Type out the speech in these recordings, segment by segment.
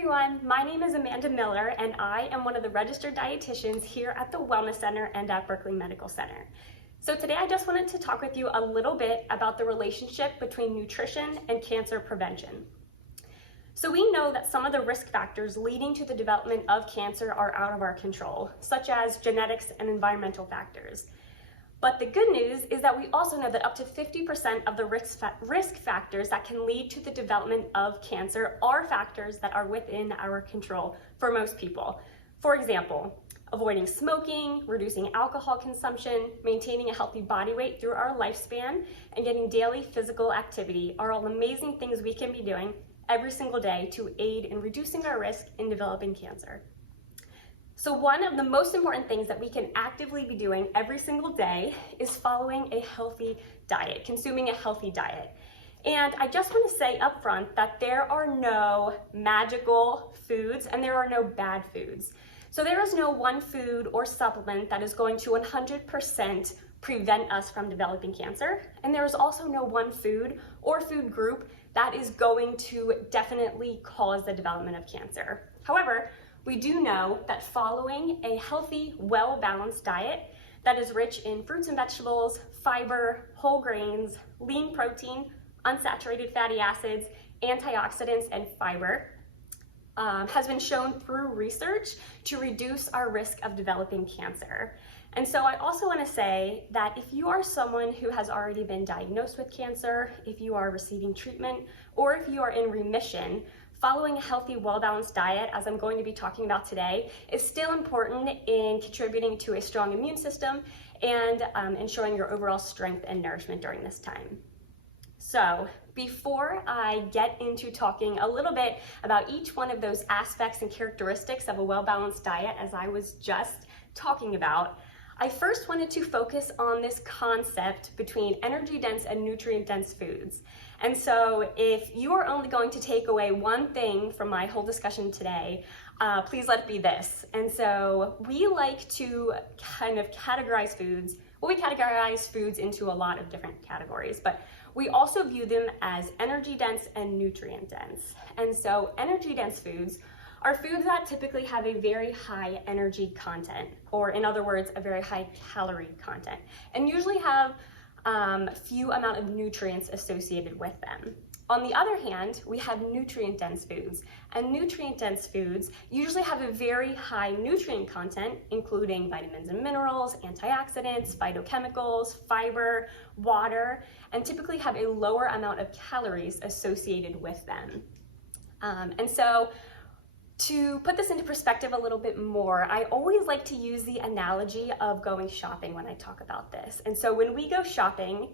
everyone, my name is Amanda Miller and I am one of the registered dietitians here at the Wellness Center and at Berkeley Medical Center. So today I just wanted to talk with you a little bit about the relationship between nutrition and cancer prevention. So we know that some of the risk factors leading to the development of cancer are out of our control, such as genetics and environmental factors. But the good news is that we also know that up to 50% of the risk factors that can lead to the development of cancer are factors that are within our control for most people. For example, avoiding smoking, reducing alcohol consumption, maintaining a healthy body weight through our lifespan, and getting daily physical activity are all amazing things we can be doing every single day to aid in reducing our risk in developing cancer. So one of the most important things that we can actively be doing every single day is following a healthy diet, consuming a healthy diet. And I just want to say up front that there are no magical foods and there are no bad foods. So there is no one food or supplement that is going to 100% prevent us from developing cancer. And there is also no one food or food group that is going to definitely cause the development of cancer. However, we do know that following a healthy, well-balanced diet that is rich in fruits and vegetables, fiber, whole grains, lean protein, unsaturated fatty acids, antioxidants, and fiber has been shown through research to reduce our risk of developing cancer. And so I also want to say that if you are someone who has already been diagnosed with cancer, if you are receiving treatment, or if you are in remission, following a healthy, well-balanced diet, as I'm going to be talking about today, is still important in contributing to a strong immune system and ensuring your overall strength and nourishment during this time. So before I get into talking a little bit about each one of those aspects and characteristics of a well-balanced diet, as I was just talking about, I first wanted to focus on this concept between energy-dense and nutrient-dense foods. And so if you are only going to take away one thing from my whole discussion today, please let it be this. And so we like to kind of categorize foods. Well, we categorize foods into a lot of different categories, but we also view them as energy-dense and nutrient-dense. And so energy-dense foods are foods that typically have a very high energy content, or in other words, a very high calorie content, and usually have few amount of nutrients associated with them. On the other hand, we have nutrient-dense foods, and nutrient-dense foods usually have a very high nutrient content, including vitamins and minerals, antioxidants, phytochemicals, fiber, water, and typically have a lower amount of calories associated with them. And so to put this into perspective a little bit more, I always like to use the analogy of going shopping when I talk about this. And so when we go shopping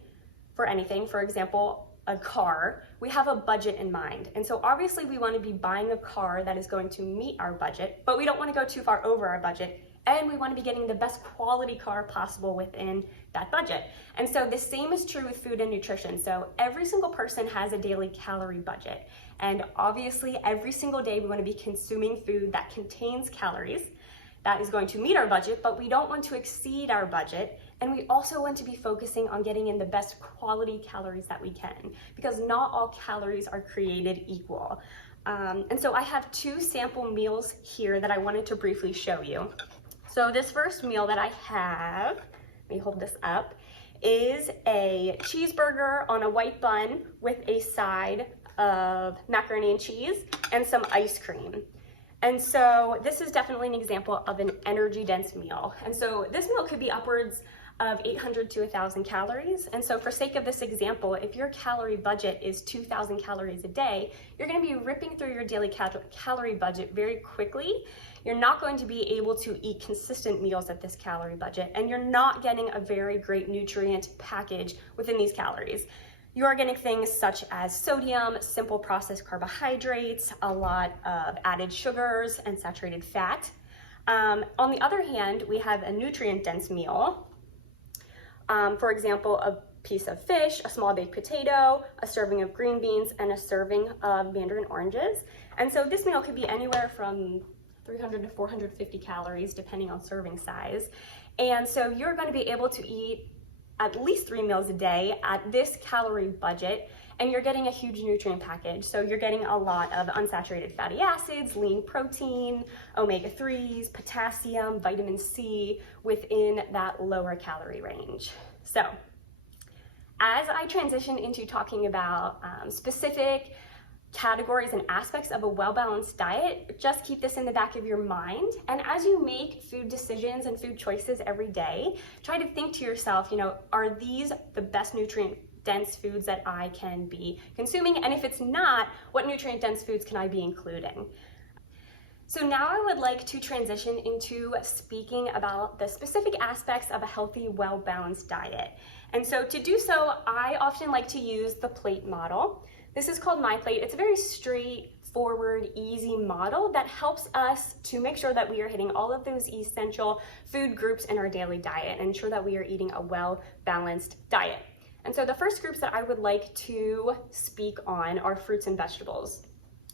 for anything, for example, a car, we have a budget in mind. And so obviously we want to be buying a car that is going to meet our budget, but we don't want to go too far over our budget. And we want to be getting the best quality car possible within that budget. And so the same is true with food and nutrition. So every single person has a daily calorie budget. And obviously every single day we want to be consuming food that contains calories that is going to meet our budget, but we don't want to exceed our budget. And we also want to be focusing on getting in the best quality calories that we can, because not all calories are created equal. And so I have two sample meals here that I wanted to briefly show you. So this first meal that I have, let me hold this up, is a cheeseburger on a white bun with a side of macaroni and cheese and some ice cream. And so this is definitely an example of an energy-dense meal. And so this meal could be upwards of 800 to 1,000 calories. And so for sake of this example, if your calorie budget is 2,000 calories a day, you're gonna be ripping through your daily calorie budget very quickly. You're not going to be able to eat consistent meals at this calorie budget, and you're not getting a very great nutrient package within these calories. You are getting things such as sodium, simple processed carbohydrates, a lot of added sugars and saturated fat. On the other hand, we have a nutrient-dense meal. For example, a piece of fish, a small baked potato, a serving of green beans, and a serving of mandarin oranges. And so this meal could be anywhere from 300 to 450 calories, depending on serving size. And so you're going to be able to eat at least 3 meals a day at this calorie budget and you're getting a huge nutrient package. So you're getting a lot of unsaturated fatty acids, lean protein, omega-3s, potassium, vitamin C within that lower calorie range. So as I transition into talking about specific categories and aspects of a well-balanced diet, just keep this in the back of your mind. And as you make food decisions and food choices every day, try to think to yourself, are these the best nutrient-dense foods that I can be consuming? And if it's not, what nutrient-dense foods can I be including? So now I would like to transition into speaking about the specific aspects of a healthy, well-balanced diet. And so to do so, I often like to use the plate model. This is called My Plate. It's a very straightforward, easy model that helps us to make sure that we are hitting all of those essential food groups in our daily diet and ensure that we are eating a well-balanced diet. And so the first groups that I would like to speak on are fruits and vegetables.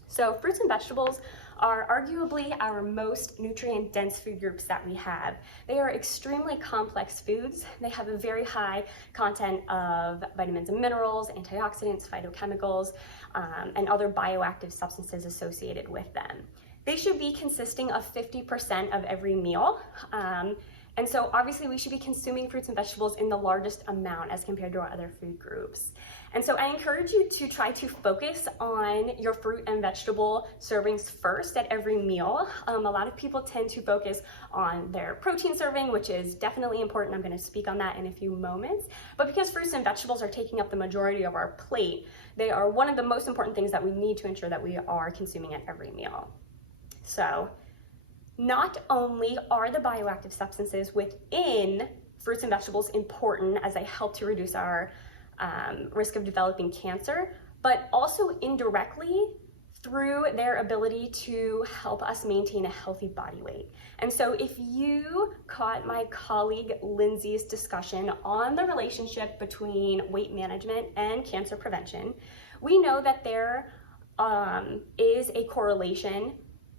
So fruits and vegetables are arguably our most nutrient-dense food groups that we have. They are extremely complex foods. They have a very high content of vitamins and minerals, antioxidants, phytochemicals, and other bioactive substances associated with them. They should be consisting of 50% of every meal. And so obviously we should be consuming fruits and vegetables in the largest amount as compared to our other food groups. And so I encourage you to try to focus on your fruit and vegetable servings first at every meal. A lot of people tend to focus on their protein serving, which is definitely important. I'm going to speak on that in a few moments. But because fruits and vegetables are taking up the majority of our plate, they are one of the most important things that we need to ensure that we are consuming at every meal. So not only are the bioactive substances within fruits and vegetables important as they help to reduce our risk of developing cancer, but also indirectly through their ability to help us maintain a healthy body weight. And so if you caught my colleague Lindsay's discussion on the relationship between weight management and cancer prevention, we know that there is a correlation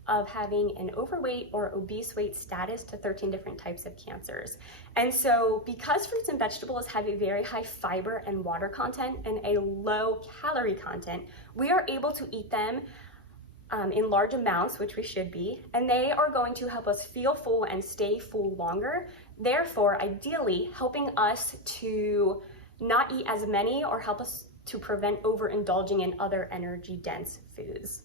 of having an overweight or obese weight status to 13 different types of cancers. And so because fruits and vegetables have a very high fiber and water content and a low calorie content, we are able to eat them in large amounts, which we should be, and they are going to help us feel full and stay full longer, therefore ideally helping us to not eat as many or help us to prevent overindulging in other energy-dense foods.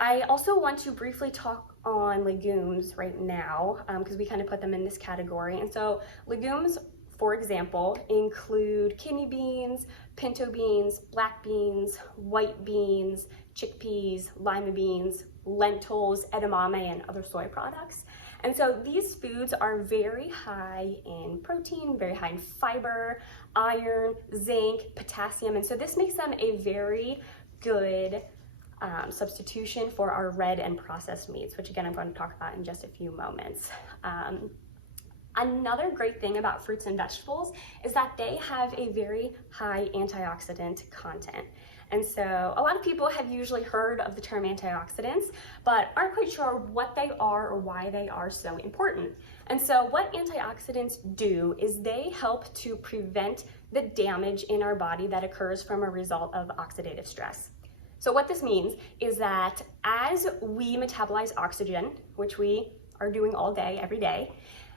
I also want to briefly talk on legumes right now because we kind of put them in this category. And so legumes, for example, include kidney beans, pinto beans, black beans, white beans, chickpeas, lima beans, lentils, edamame, and other soy products. And so these foods are very high in protein, very high in fiber, iron, zinc, potassium. And so this makes them a very good substitution for our red and processed meats, which again I'm going to talk about in just a few moments. Another great thing about fruits and vegetables is that they have a very high antioxidant content. And so a lot of people have usually heard of the term antioxidants, but aren't quite sure what they are or why they are so important. And so what antioxidants do is they help to prevent the damage in our body that occurs from a result of oxidative stress. So what this means is that as we metabolize oxygen, which we are doing all day, every day,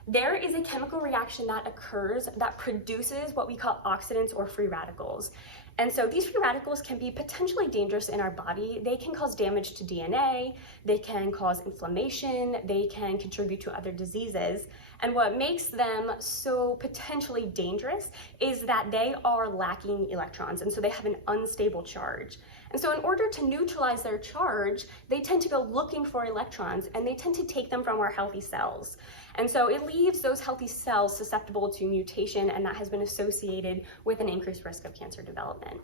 there is a chemical reaction that occurs that produces what we call oxidants or free radicals. And so these free radicals can be potentially dangerous in our body. They can cause damage to DNA, they can cause inflammation, they can contribute to other diseases. And what makes them so potentially dangerous is that they are lacking electrons, and so they have an unstable charge. And so in order to neutralize their charge, they tend to go looking for electrons, and they tend to take them from our healthy cells. And so it leaves those healthy cells susceptible to mutation, and that has been associated with an increased risk of cancer development.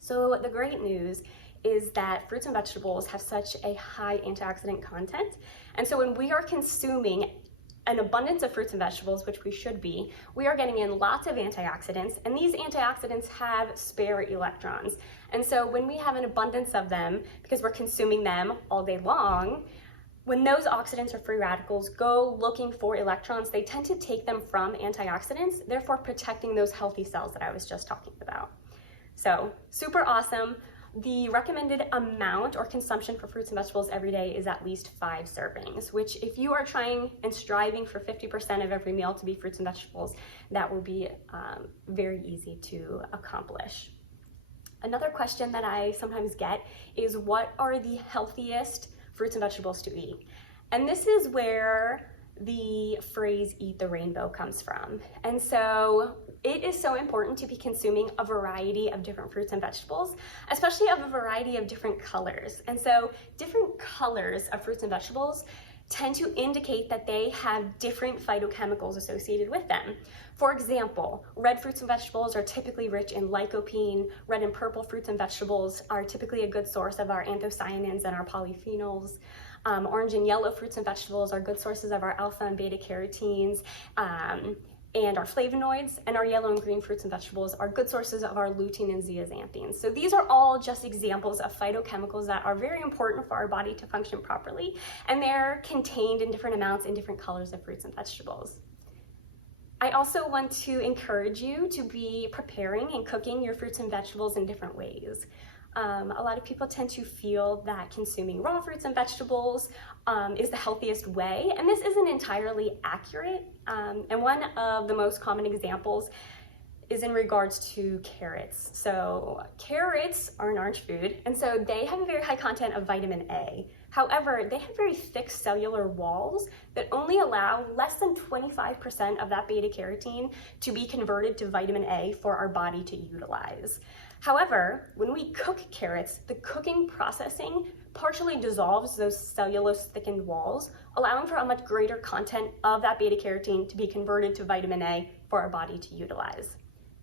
So the great news is that fruits and vegetables have such a high antioxidant content. And so when we are consuming an abundance of fruits and vegetables, which we should be, we are getting in lots of antioxidants, and these antioxidants have spare electrons. And so when we have an abundance of them, because we're consuming them all day long, when those oxidants or free radicals go looking for electrons, they tend to take them from antioxidants, therefore protecting those healthy cells that I was just talking about. So super awesome. The recommended amount or consumption for fruits and vegetables every day is at least 5 servings, which if you are trying and striving for 50% of every meal to be fruits and vegetables, that will be very easy to accomplish. Another question that I sometimes get is, what are the healthiest fruits and vegetables to eat? And this is where the phrase "eat the rainbow" comes from. And so it is so important to be consuming a variety of different fruits and vegetables, especially of a variety of different colors. And so different colors of fruits and vegetables tend to indicate that they have different phytochemicals associated with them. For example, red fruits and vegetables are typically rich in lycopene. Red and purple fruits and vegetables are typically a good source of our anthocyanins and our polyphenols. Orange and yellow fruits and vegetables are good sources of our alpha and beta carotenes and our flavonoids, and our yellow and green fruits and vegetables are good sources of our lutein and zeaxanthines. So these are all just examples of phytochemicals that are very important for our body to function properly, and they're contained in different amounts in different colors of fruits and vegetables. I also want to encourage you to be preparing and cooking your fruits and vegetables in different ways. A lot of people tend to feel that consuming raw fruits and vegetables is the healthiest way, and this isn't entirely accurate. And one of the most common examples is in regards to carrots. So carrots are an orange food, and so they have a very high content of vitamin A. However, they have very thick cellular walls that only allow less than 25% of that beta carotene to be converted to vitamin A for our body to utilize. However, when we cook carrots, the cooking processing partially dissolves those cellulose thickened walls, allowing for a much greater content of that beta carotene to be converted to vitamin A for our body to utilize.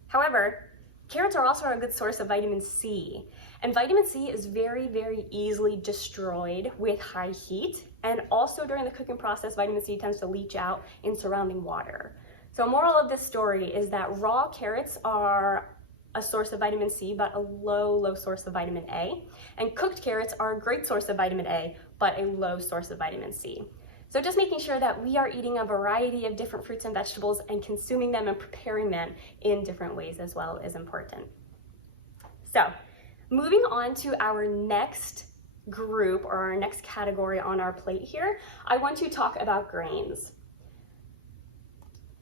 However, carrots are also a good source of vitamin C, and vitamin C is very, very easily destroyed with high heat, and also during the cooking process, vitamin C tends to leach out in surrounding water. So moral of this story is that raw carrots are a source of vitamin C, but a low source of vitamin A. And cooked carrots are a great source of vitamin A, but a low source of vitamin C. So just making sure that we are eating a variety of different fruits and vegetables and consuming them and preparing them in different ways as well is important. So moving on to our next group or our next category on our plate here, I want to talk about grains.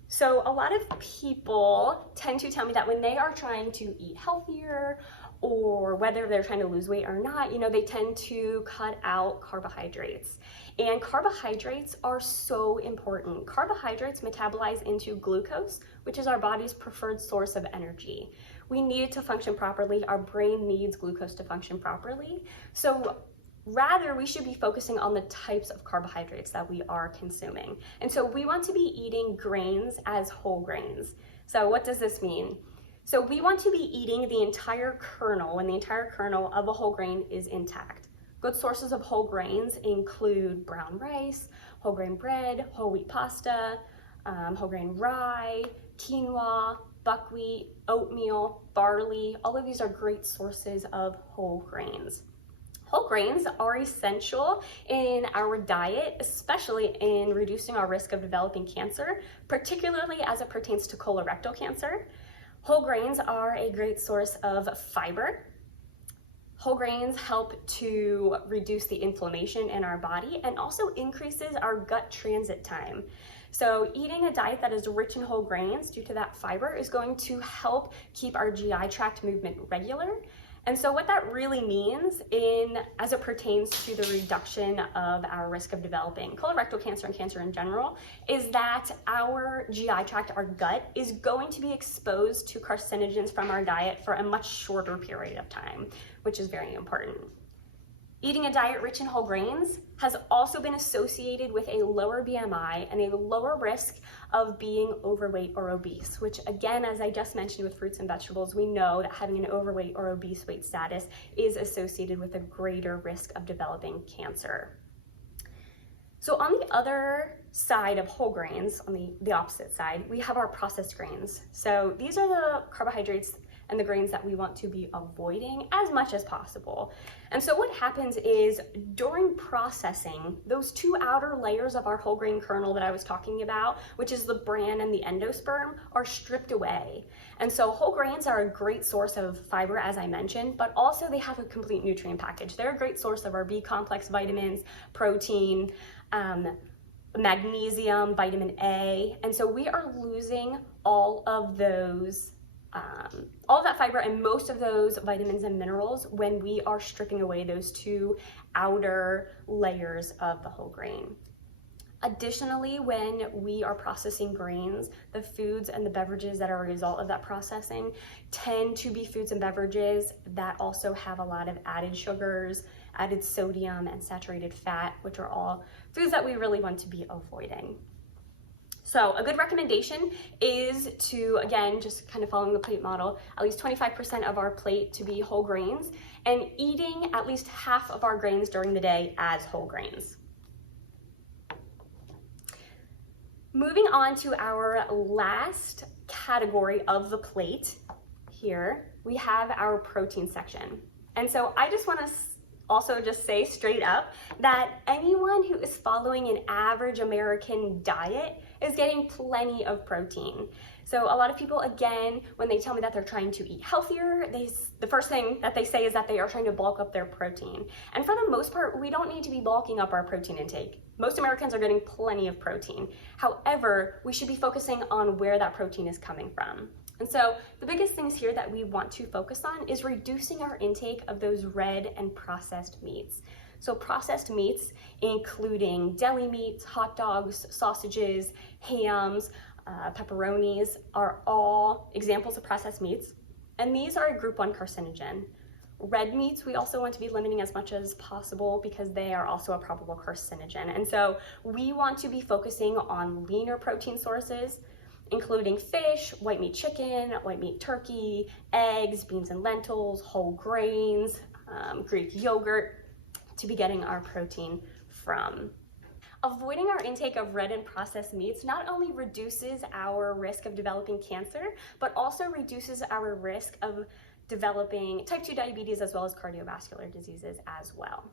So a lot of people tend to tell me that when they are trying to eat healthier, or whether they're trying to lose weight or not, they tend to cut out carbohydrates. And carbohydrates are so important. Carbohydrates metabolize into glucose, which is our body's preferred source of energy. We need it to function properly. Our brain needs glucose to function properly. So rather, we should be focusing on the types of carbohydrates that we are consuming. And so we want to be eating grains as whole grains. So what does this mean? So we want to be eating the entire kernel when the entire kernel of a whole grain is intact. Good sources of whole grains include brown rice, whole grain bread, whole wheat pasta, whole grain rye, quinoa, buckwheat, oatmeal, barley. All of these are great sources of whole grains. Whole grains are essential in our diet, especially in reducing our risk of developing cancer, particularly as it pertains to colorectal cancer. Whole grains are a great source of fiber. Whole grains help to reduce the inflammation in our body and also increases our gut transit time. So eating a diet that is rich in whole grains due to that fiber is going to help keep our GI tract movement regular. And so what that really means as it pertains to the reduction of our risk of developing colorectal cancer and cancer in general, is that our GI tract, our gut, is going to be exposed to carcinogens from our diet for a much shorter period of time, which is very important. Eating a diet rich in whole grains has also been associated with a lower BMI and a lower risk of being overweight or obese, which again, as I just mentioned with fruits and vegetables, we know that having an overweight or obese weight status is associated with a greater risk of developing cancer. So on the other side of whole grains, on the opposite side, we have our processed grains. So these are the carbohydrates and the grains that we want to be avoiding as much as possible. And so what happens is during processing, those two outer layers of our whole grain kernel that I was talking about, which is the bran and the endosperm, are stripped away. And so whole grains are a great source of fiber, as I mentioned, but also they have a complete nutrient package. They're a great source of our B complex vitamins, protein, magnesium, vitamin A, and so we are losing all of those, all of that fiber and most of those vitamins and minerals when we are stripping away those two outer layers of the whole grain. Additionally, when we are processing grains, the foods and the beverages that are a result of that processing tend to be foods and beverages that also have a lot of added sugars, added sodium, and saturated fat, which are all foods that we really want to be avoiding. So a good recommendation is to, again, just kind of following the plate model, at least 25% of our plate to be whole grains, and eating at least half of our grains during the day as whole grains. Moving on to our last category of the plate here, we have our protein section. And so I just want to also just say straight up that anyone who is following an average American diet is getting plenty of protein. So a lot of people, again, when they tell me that they're trying to eat healthier, the first thing that they say is that they are trying to bulk up their protein. And for the most part, we don't need to be bulking up our protein intake. Most Americans are getting plenty of protein. However, we should be focusing on where that protein is coming from. And so the biggest things here that we want to focus on is reducing our intake of those red and processed meats. So processed meats, including deli meats, hot dogs, sausages, hams, pepperonis, are all examples of processed meats. And these are a group 1 carcinogen. Red meats we also want to be limiting as much as possible because they are also a probable carcinogen. And so we want to be focusing on leaner protein sources, including fish, white meat chicken, white meat turkey, eggs, beans and lentils, whole grains, Greek yogurt, to be getting our protein from. Avoiding our intake of red and processed meats not only reduces our risk of developing cancer, but also reduces our risk of developing type 2 diabetes as well as cardiovascular diseases as well.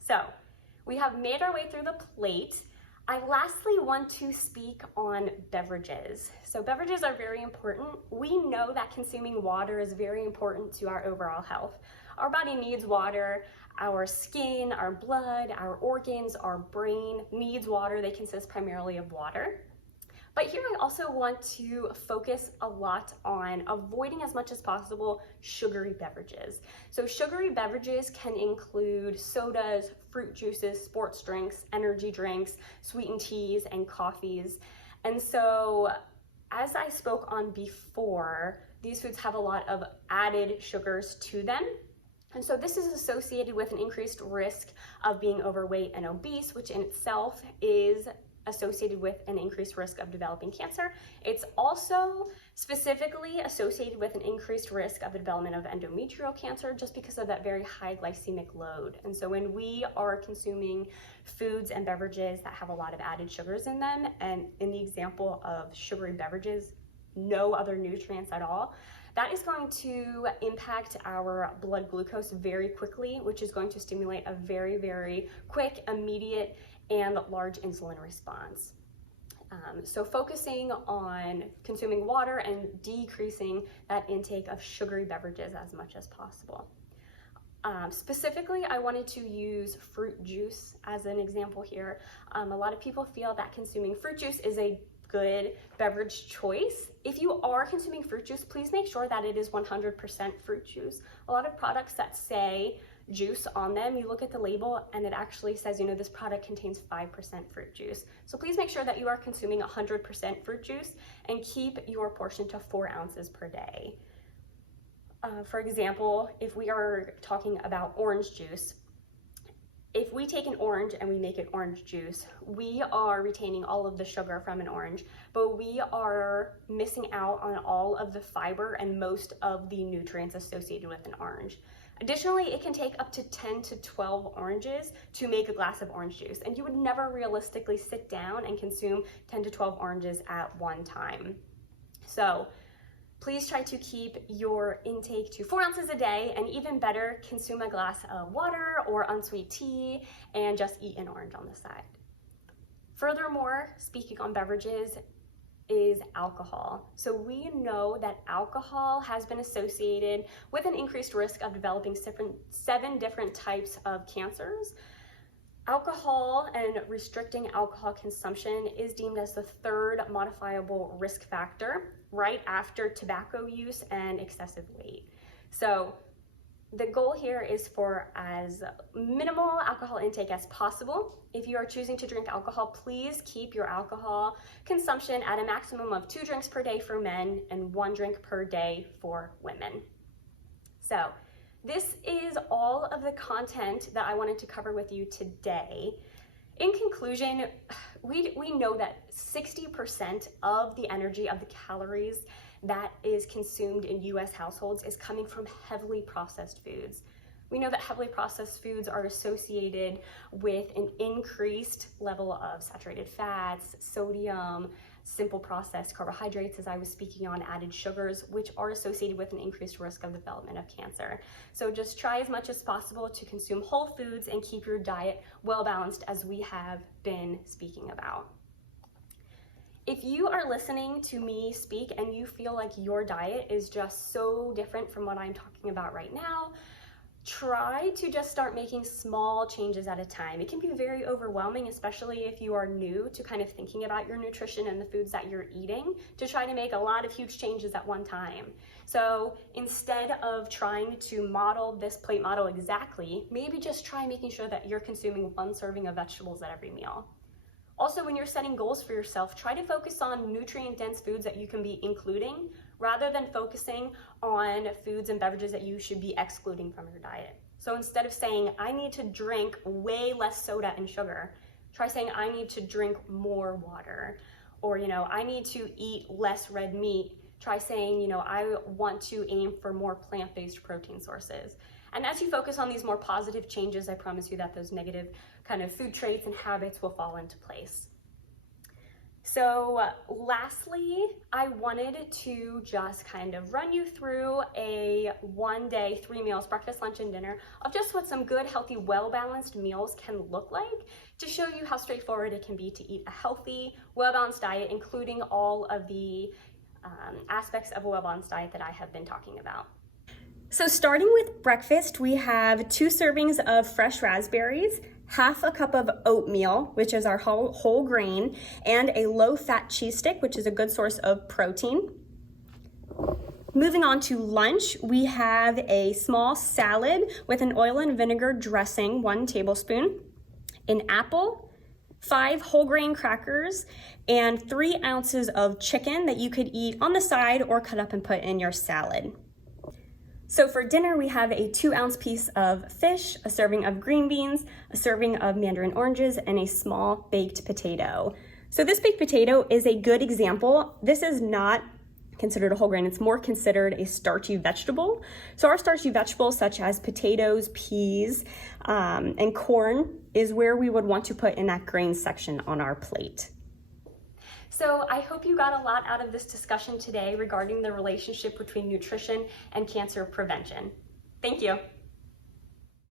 So we have made our way through the plate. I lastly want to speak on beverages. So beverages are very important. We know that consuming water is very important to our overall health. Our body needs water. Our skin, our blood, our organs, our brain needs water. They consist primarily of water. But here I also want to focus a lot on avoiding as much as possible sugary beverages. So sugary beverages can include sodas, fruit juices, sports drinks, energy drinks, sweetened teas, and coffees. And so as I spoke on before, these foods have a lot of added sugars to them. And so this is associated with an increased risk of being overweight and obese, which in itself is associated with an increased risk of developing cancer. It's also specifically associated with an increased risk of the development of endometrial cancer just because of that very high glycemic load. And so when we are consuming foods and beverages that have a lot of added sugars in them, and in the example of sugary beverages, no other nutrients at all, that is going to impact our blood glucose very quickly, which is going to stimulate a very, very quick, immediate, and large insulin response. So focusing on consuming water and decreasing that intake of sugary beverages as much as possible. Specifically, I wanted to use fruit juice as an example here. A lot of people feel that consuming fruit juice is a good beverage choice. If you are consuming fruit juice, please make sure that it is 100% fruit juice. A lot of products that say juice on them, you look at the label and it actually says, you know, this product contains 5% fruit juice. So please make sure that you are consuming 100% fruit juice and keep your portion to 4 ounces per day. For example, if we are talking about orange juice, if we take an orange and we make it orange juice, we are retaining all of the sugar from an orange, but we are missing out on all of the fiber and most of the nutrients associated with an orange. Additionally, it can take up to 10 to 12 oranges to make a glass of orange juice, and you would never realistically sit down and consume 10 to 12 oranges at one time. So Please try to keep your intake to 4 ounces a day, and even better, consume a glass of water or unsweet tea and just eat an orange on the side. Furthermore, speaking on beverages, is alcohol. So we know that alcohol has been associated with an increased risk of developing 7 different types of cancers. Alcohol and restricting alcohol consumption is deemed as the 3rd modifiable risk factor, right after tobacco use and excessive weight. So the goal here is for as minimal alcohol intake as possible. If you are choosing to drink alcohol, please keep your alcohol consumption at a maximum of 2 drinks per day for men and 1 drink per day for women. So this is all of the content that I wanted to cover with you today. In conclusion, we know that 60% of the energy, of the calories that is consumed in US households is coming from heavily processed foods. We know that heavily processed foods are associated with an increased level of saturated fats, sodium, simple processed carbohydrates, as I was speaking on, added sugars, which are associated with an increased risk of development of cancer. So just try as much as possible to consume whole foods and keep your diet well balanced, as we have been speaking about. If you are listening to me speak and you feel like your diet is just so different from what I'm talking about right now, try to just start making small changes at a time. It can be very overwhelming, especially if you are new to kind of thinking about your nutrition and the foods that you're eating, to try to make a lot of huge changes at one time. So instead of trying to model this plate model exactly, maybe just try making sure that you're consuming 1 serving of vegetables at every meal. Also, when you're setting goals for yourself, try to focus on nutrient-dense foods that you can be including, rather than focusing on foods and beverages that you should be excluding from your diet. So instead of saying, I need to drink way less soda and sugar, try saying, I need to drink more water. Or, I need to eat less red meat. Try saying, I want to aim for more plant-based protein sources. And as you focus on these more positive changes, I promise you that those negative kind of food traits and habits will fall into place. So lastly, I wanted to just kind of run you through a 1-day, 3 meals, breakfast, lunch, and dinner, of just what some good, healthy, well-balanced meals can look like, to show you how straightforward it can be to eat a healthy, well-balanced diet, including all of the aspects of a well-balanced diet that I have been talking about. So starting with breakfast, we have 2 servings of fresh raspberries, half a cup of oatmeal, which is our whole grain, and a low-fat cheese stick, which is a good source of protein. Moving on to lunch, we have a small salad with an oil and vinegar dressing, 1 tablespoon, an apple, 5 whole grain crackers, and 3 ounces of chicken that you could eat on the side or cut up and put in your salad. So for dinner, we have a 2-ounce piece of fish, a serving of green beans, a serving of mandarin oranges, and a small baked potato. So this baked potato is a good example. This is not considered a whole grain. It's more considered a starchy vegetable. So our starchy vegetables, such as potatoes, peas, and corn, is where we would want to put in that grain section on our plate. So I hope you got a lot out of this discussion today regarding the relationship between nutrition and cancer prevention. Thank you.